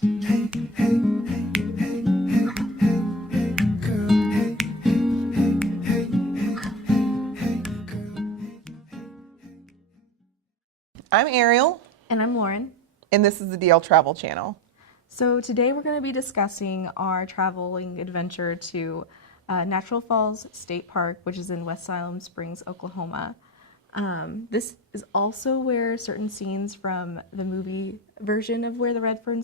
I'm Ariel, And I'm Lauren. and this is the DL Travel Channel. So today we're going to be discussing our traveling adventure to Natural Falls State Park, which is in West Siloam Springs, Oklahoma. This is also where certain scenes from the movie version of Where the Red Fern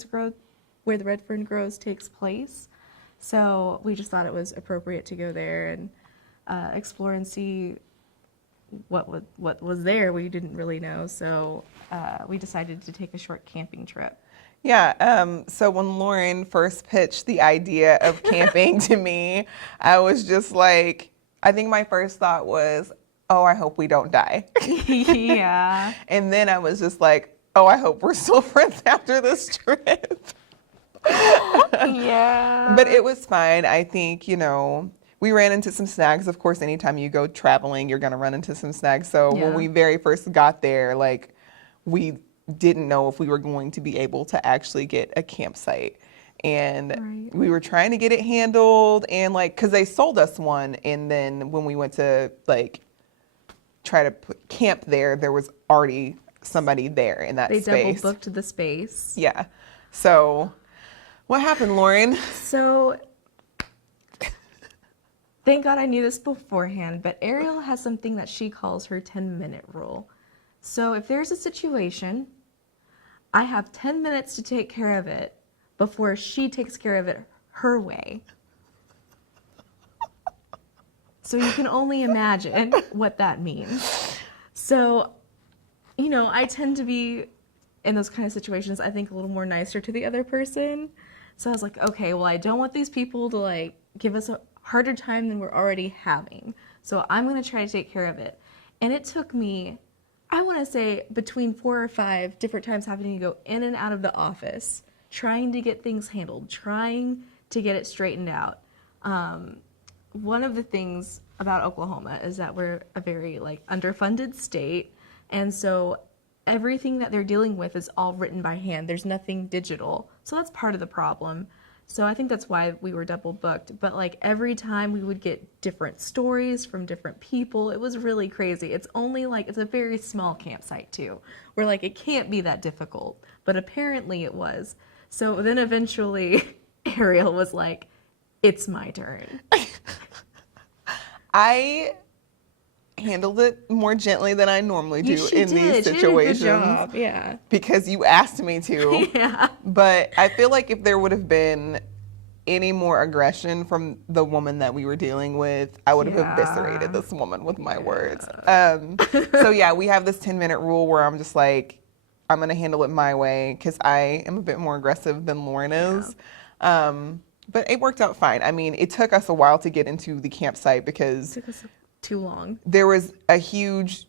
Grows takes place. So we just thought it was appropriate to go there and explore and see what was there. We didn't really know, so we decided to take a short camping trip. Yeah, so when Lauren first pitched the idea of camping to me, I was just like, I think my first thought was, oh, I hope we don't die. Yeah. And then I was just like, oh, I hope we're still friends after this trip. Yeah. But it was fine. I think, we ran into some snags. Of course, anytime you go traveling, you're going to run into some snags. So when Yeah. we very first got there, we didn't know if we were going to be able to actually get a campsite. And Right. we were trying to get it handled, and because they sold us one, and then when we went to try to camp there was already somebody there in that They space. double booked the space. Yeah. So what happened, Lauren? So thank God I knew this beforehand, but Ariel has something that she calls her 10-minute rule. So if there's a situation, I have 10 minutes to take care of it before she takes care of it her way. So you can only imagine what that means. So, I tend to be, in those kind of situations, I think a little more nicer to the other person. So I was like, okay, well, I don't want these people to give us a harder time than we're already having. So I'm going to try to take care of it. And it took me, I want to say, between 4 or 5 different times having to go in and out of the office, trying to get things handled, trying to get it straightened out. One of the things about Oklahoma is that we're a very underfunded state, and so everything that they're dealing with is all written by hand. There's nothing digital, so that's part of the problem. So I think that's why we were double booked. But every time we would get different stories from different people. It was really crazy. It's only it's a very small campsite too, where it can't be that difficult. But apparently it was. So then eventually Ariel was like, it's my turn. I handled it more gently than I normally do She in these did. She did a good situations. job. Yeah. Because you asked me to. Yeah. But I feel like if there would have been any more aggression from the woman that we were dealing with, I would have Yeah. eviscerated this woman with my words. So yeah, we have this 10-minute rule where I'm just like, I'm going to handle it my way because I am a bit more aggressive than Lauren is. But it worked out fine. I mean, it took us a while to get into the campsite because It took us too long. there was a huge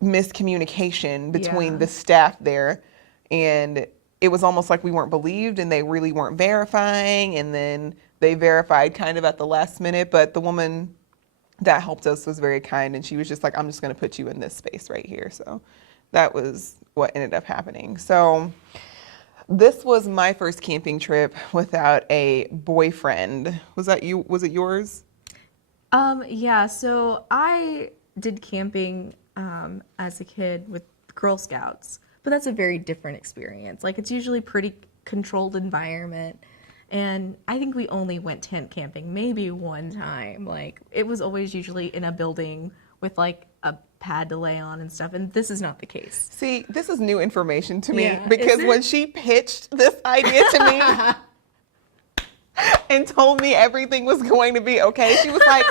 miscommunication between Yeah. the staff there, and it was almost like we weren't believed and they really weren't verifying, and then they verified kind of at the last minute. But the woman that helped us was very kind, and she was just like, I'm just going to put you in this space right here. So that was what ended up happening. So this was my first camping trip without a boyfriend. Was that you? Was it yours? Yeah, so I did camping as a kid with Girl Scouts, but that's a very different experience. It's usually pretty controlled environment, and I think we only went tent camping maybe one time. It was always usually in a building with a pad to lay on and stuff, and this is not the case. See, this is new information to me Yeah, because is it? when she pitched this idea to me and told me everything was going to be okay, she was like,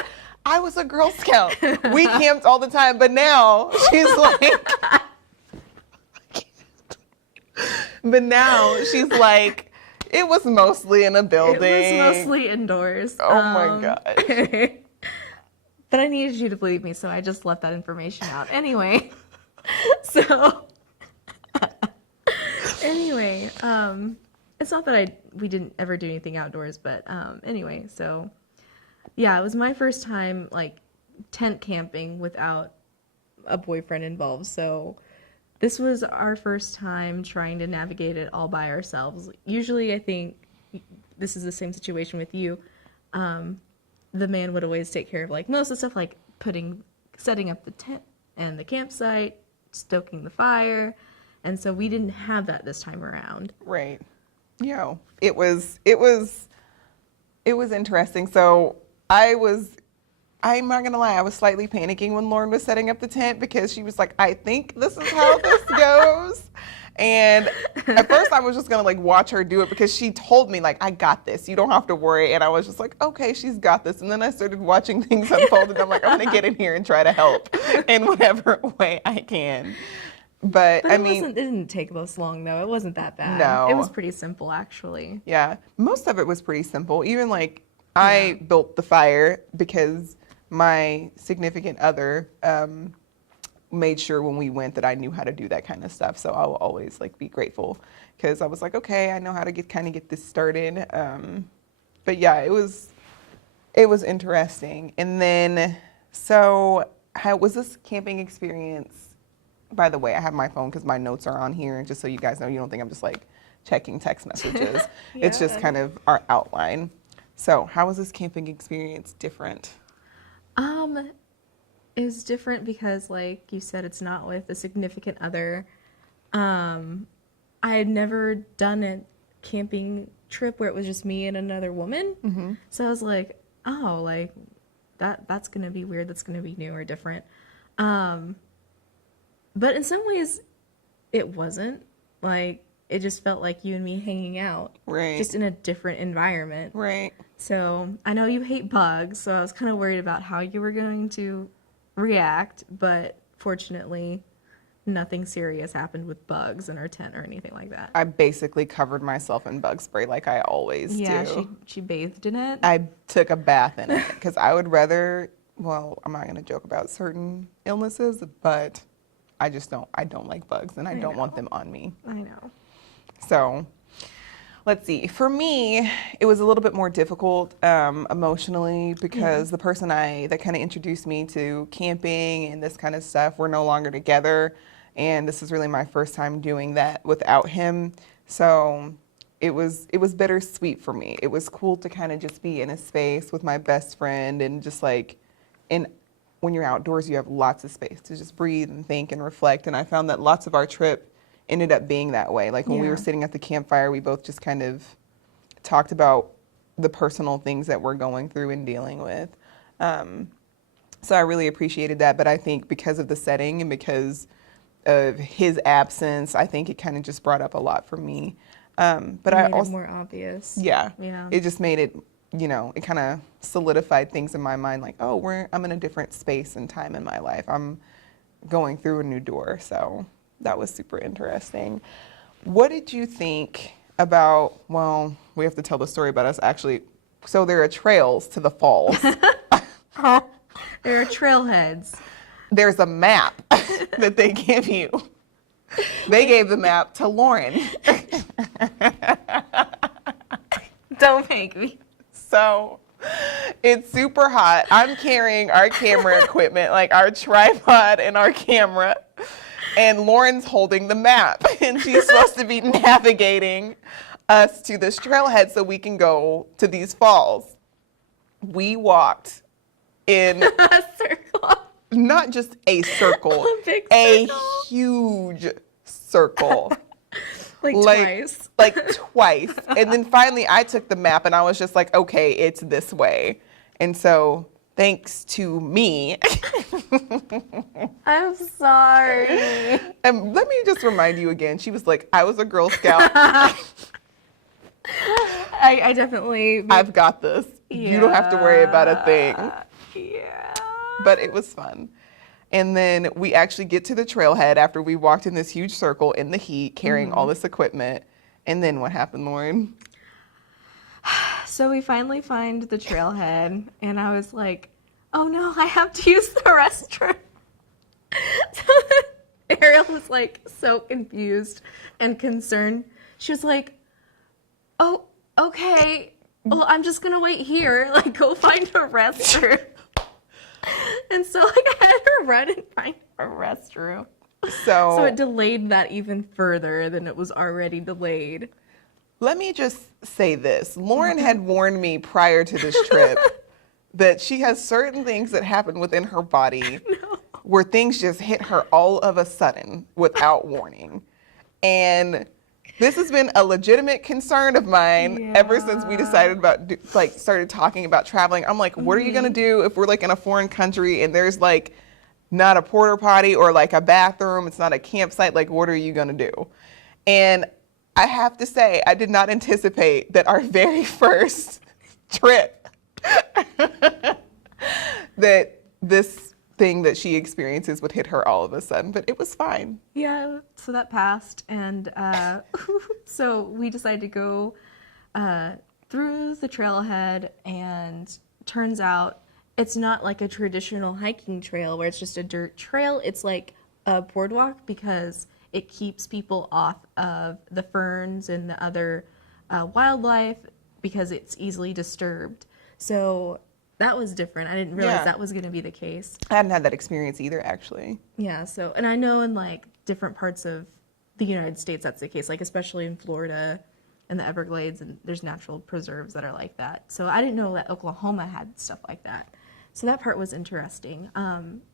I was a Girl Scout. We camped all the time, but now she's like, it was mostly in a building. It was mostly indoors. Oh my gosh. But I needed you to believe me, so I just left that information out. Anyway, so anyway, it's not that we didn't ever do anything outdoors, but anyway, so yeah, it was my first time tent camping without a boyfriend involved. So this was our first time trying to navigate it all by ourselves. Usually, I think this is the same situation with you. The man would always take care of like most of the stuff, like setting up the tent and the campsite, stoking the fire, and so we didn't have that this time around. Right. It was interesting. So I'm not gonna lie, I was slightly panicking when Lauren was setting up the tent because she was like, I think this is how this goes. And at first I was just gonna like watch her do it because she told me like, I got this, you don't have to worry. And I was just like, okay, she's got this. And then I started watching things unfold and I'm like, I'm gonna get in here and try to help in whatever way I can. But I mean, it didn't take this long though. It wasn't that bad. No. It was pretty simple actually. Yeah, most of it was pretty simple. Even like I built the fire because my significant other made sure when we went that I knew how to do that kind of stuff. So I will always like be grateful because I was like, okay, I know how to get this started. But yeah, it was interesting. And then, so how was this camping experience? By the way, I have my phone because my notes are on here, just so you guys know, you don't think I'm just like checking text messages. It's just kind of our outline. So how was this camping experience different? It was different because, like you said, it's not with a significant other. I had never done a camping trip where it was just me and another woman. Mm-hmm. So I was like, oh, like that's going to be weird. That's going to be new or different. But in some ways, it wasn't. Like, it just felt like you and me hanging out. Right. Just in a different environment. Right. So I know you hate bugs, so I was kind of worried about how you were going to react, but fortunately, nothing serious happened with bugs in our tent or anything like that. I basically covered myself in bug spray like I always do. Yeah, she bathed in it. I took a bath in it because I would rather, well, I'm not going to joke about certain illnesses, but I don't like bugs and I don't want them on me. I know. So let's see. For me, it was a little bit more difficult emotionally because the person that kind of introduced me to camping and this kind of stuff, we're no longer together. And this is really my first time doing that without him. So it was bittersweet for me. It was cool to kind of just be in a space with my best friend and just like, when you're outdoors, you have lots of space to just breathe and think and reflect. And I found that lots of our trip ended up being that way. Like when we were sitting at the campfire, we both just kind of talked about the personal things that we're going through and dealing with. So I really appreciated that. But I think because of the setting and because of his absence, I think it kind of just brought up a lot for me. But I also, it more obvious. Yeah. Yeah. It just made it, it kind of solidified things in my mind, like, oh, I'm in a different space and time in my life. I'm going through a new door. So that was super interesting. What did you think about, well, we have to tell the story about us actually. So there are trails to the falls. There are trailheads. There's a map that they give you. They gave the map to Lauren. Don't make me. So it's super hot. I'm carrying our camera equipment, like our tripod and our camera, and Lauren's holding the map, and she's supposed to be navigating us to this trailhead so we can go to these falls. We walked in A circle. not just a circle, A big a circle. huge circle. Twice. Like twice. And then finally I took the map and I was just like, okay, it's this way. And so thanks to me. I'm sorry. And let me just remind you again, she was like, I was a Girl Scout. I definitely. I've got this. You don't have to worry about a thing. Yeah. But it was fun. And then we actually get to the trailhead after we walked in this huge circle in the heat, carrying all this equipment. And then what happened, Lauren? So we finally find the trailhead, and I was like, oh no, I have to use the restroom. So Ariel was like so confused and concerned. She was like, oh, okay. Well, I'm just going to wait here. Like, go find a restroom. And so, like, I had her run and find a restroom. So it So delayed that even further than it was already delayed. let me just say this. Lauren had warned me prior to this trip that she has certain things that happen within her body where things just hit her all of a sudden without warning. And this has been a legitimate concern of mine ever since we decided about, started talking about traveling. I'm like, what are you going to do if we're like in a foreign country and there's like not a porta potty or like a bathroom? It's not a campsite. Like, what are you going to do? And I have to say, I did not anticipate that our very first trip that this thing that she experiences would hit her all of a sudden, but it was fine. Yeah, so that passed, and so we decided to go through the trailhead, and turns out it's not like a traditional hiking trail where it's just a dirt trail. It's like a boardwalk because it keeps people off of the ferns and the other wildlife because it's easily disturbed. So that was different. I didn't realize that was going to be the case. I hadn't had that experience either, actually. Yeah, so, and I know in like different parts of the United States that's the case, like especially in Florida and the Everglades, and there's natural preserves that are like that. So I didn't know that Oklahoma had stuff like that. So that part was interesting.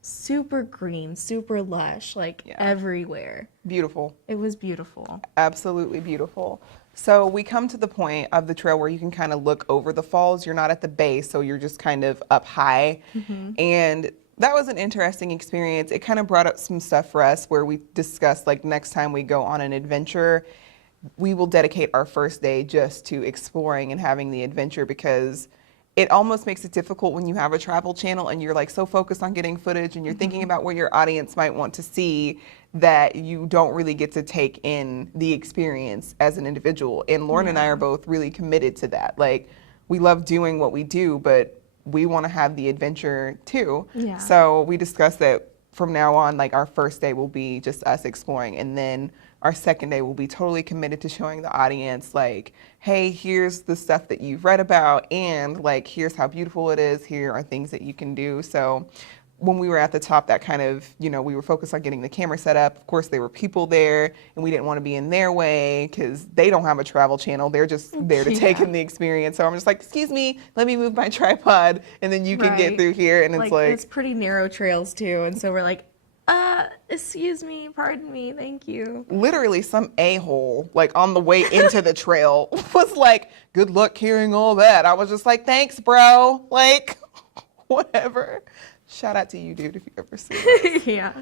Super green, super lush, like everywhere. Beautiful. It was beautiful. Absolutely beautiful. So we come to the point of the trail where you can kind of look over the falls. You're not at the base, so you're just kind of up high. And that was an interesting experience. It kind of brought up some stuff for us where we discussed, like, next time we go on an adventure, we will dedicate our first day just to exploring and having the adventure, because it almost makes it difficult when you have a travel channel and you're like so focused on getting footage and you're thinking about what your audience might want to see that you don't really get to take in the experience as an individual. And Lauren and I are both really committed to that. Like, we love doing what we do, but we want to have the adventure too. Yeah. So we discussed that from now on, like, our first day will be just us exploring, and then our second day will be totally committed to showing the audience, like, hey, here's the stuff that you've read about, and like, here's how beautiful it is. Here are things that you can do. So when we were at the top, that kind of, you know, we were focused on getting the camera set up. Of course, there were people there, and we didn't want to be in their way because they don't have a travel channel. They're just there to take in the experience. So I'm just like, excuse me, let me move my tripod, and then you can get through here. And it's like, it's pretty narrow trails too, and so we're like, excuse me, pardon me, thank you. Literally, some a-hole, like, on the way into the trail was like, good luck carrying all that. I was just like, thanks, bro. Like, whatever. Shout out to you, dude, if you ever see it. Yeah.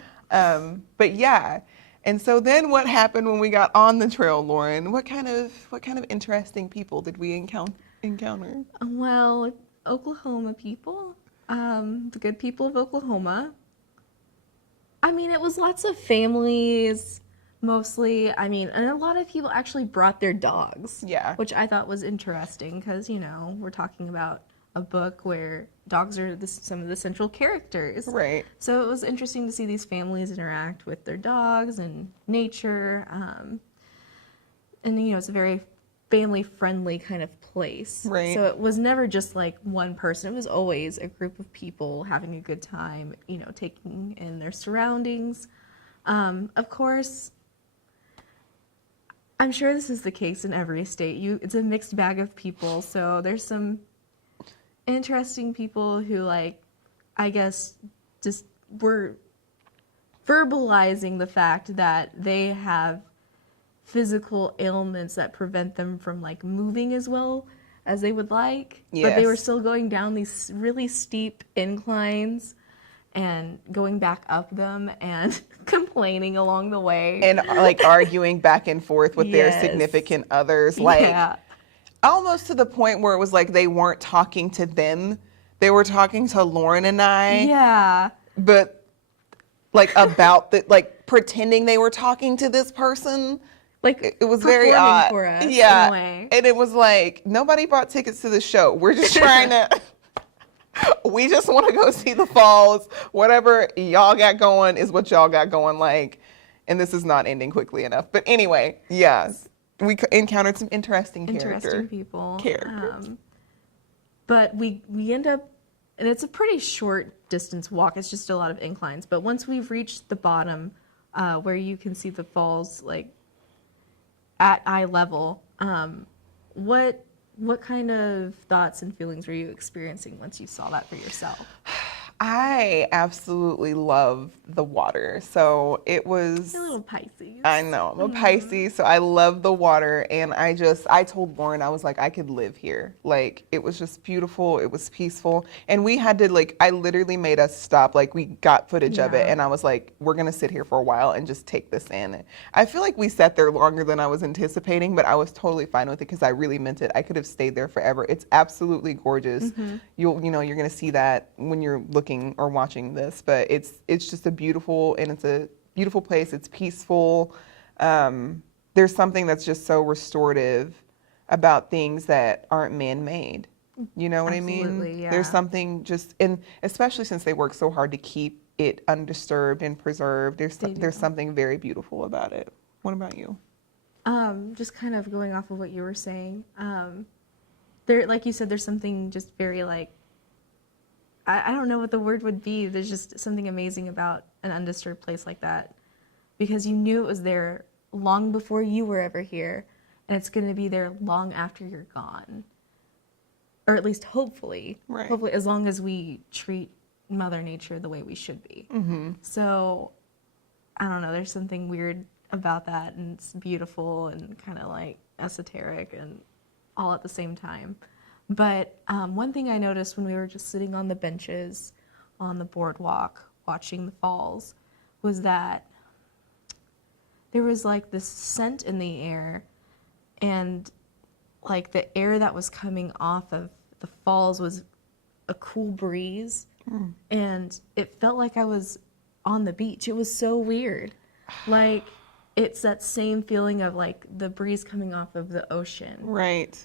But yeah. And so then what happened when we got on the trail, Lauren? What kind of interesting people did we encounter? Well, Oklahoma people, the good people of Oklahoma. I mean, it was lots of families, mostly. I mean, and a lot of people actually brought their dogs. Yeah. Which I thought was interesting because, you know, we're talking about a book where dogs are some of the central characters. Right. So it was interesting to see these families interact with their dogs and nature. And, you know, it's a very family-friendly kind of place. Right. So it was never just like one person. It was always a group of people having a good time, you know, taking in their surroundings. Of course, I'm sure this is the case in every state. It's a mixed bag of people. So there's some interesting people who, like, I guess just were verbalizing the fact that they have physical ailments that prevent them from, like, moving as well as they would like. Yes. But they were still going down these really steep inclines and going back up them and complaining along the way. And, like, arguing back and forth with their significant others. Like, almost to the point where it was like they weren't talking to them. They were talking to Lauren and I. Yeah. But, like, about the, like, pretending they were talking to this person. Like, it was very odd. For us, yeah. in a way. And it was like, nobody bought tickets to the show. We're just trying to, we just want to go see the falls. Whatever y'all got going is what y'all got going, like, and this is not ending quickly enough. But anyway, yes, we encountered some interesting people. Characters. But we end up, and it's a pretty short distance walk. It's just a lot of inclines. But once we've reached the bottom, where you can see the falls like at eye level. What kind of thoughts and feelings were you experiencing once you saw that for yourself? I absolutely love the water. So it was, You're a little Pisces. I know, I'm a Pisces, so I love the water. And I told Lauren, I was like, I could live here. Like, it was just beautiful. It was peaceful. And we had to, like, I literally made us stop. Like, we got footage of it. Yeah. And I was like, we're going to sit here for a while and just take this in. I feel like we sat there longer than I was anticipating, but I was totally fine with it because I really meant it. I could have stayed there forever. It's absolutely gorgeous. You're going to see that when you're looking or watching this, but it's just it's a beautiful place. It's peaceful. There's something that's just so restorative about things that aren't man-made. You know what I mean? Absolutely, yeah. There's something just, and especially since they work so hard to keep it undisturbed and preserved, there's something very beautiful about it. What about you? Just kind of going off of what you were saying, there, like you said, there's something just very like, I don't know what the word would be. There's just something amazing about an undisturbed place like that, because you knew it was there long before you were ever here, and it's going to be there long after you're gone, or at least hopefully, Right. hopefully, as long as we treat Mother Nature the way we should be. So, I don't know. There's something weird about that, and it's beautiful and kind of like esoteric and all at the same time. But one thing I noticed when we were just sitting on the benches on the boardwalk watching the falls was that there was like this scent in the air, and like the air that was coming off of the falls was a cool breeze, and it felt like I was on the beach. It was so weird. Like, it's that same feeling of like the breeze coming off of the ocean. Right.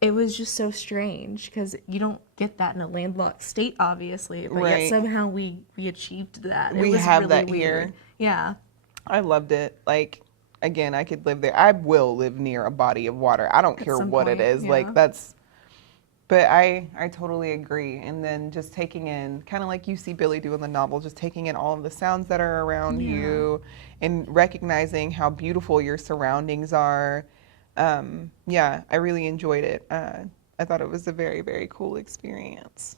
It was just so strange because you don't get that in a landlocked state, obviously, but Right. yet somehow we achieved that. We it was have really that weird. here. Yeah. I loved it. Like, again, I could live there. I will live near a body of water. I don't care some what it point, is. yeah. Like, but I totally agree. And then just taking in, kind of like you see Billy do in the novel, just taking in all of the sounds that are around you and recognizing how beautiful your surroundings are. Yeah, I really enjoyed it. I thought it was a very, very cool experience.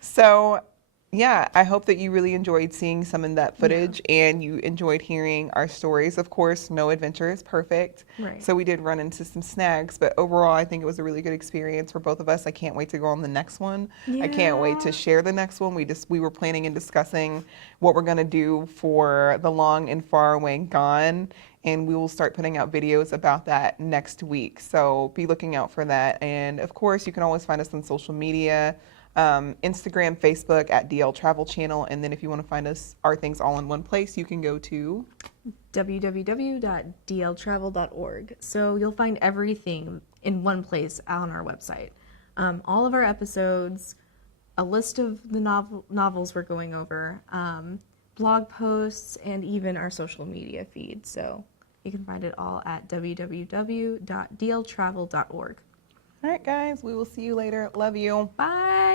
So, yeah, I hope that you really enjoyed seeing some of that footage and you enjoyed hearing our stories. Of course, no adventure is perfect. Right. So we did run into some snags, but overall, I think it was a really good experience for both of us. I can't wait to go on the next one. I can't wait to share the next one. We were planning and discussing what we're going to do for the Long and Far Away Gone, and we will start putting out videos about that next week. So be looking out for that. And of course, you can always find us on social media. Instagram, Facebook at DL Travel Channel, and then if you want to find our things all in one place, you can go to www.dltravel.org. So you'll find everything in one place on our website. All of our episodes, a list of the novels we're going over, blog posts, and even our social media feed. So you can find it all at www.dltravel.org. All right, guys, we will see you later. Love you. Bye.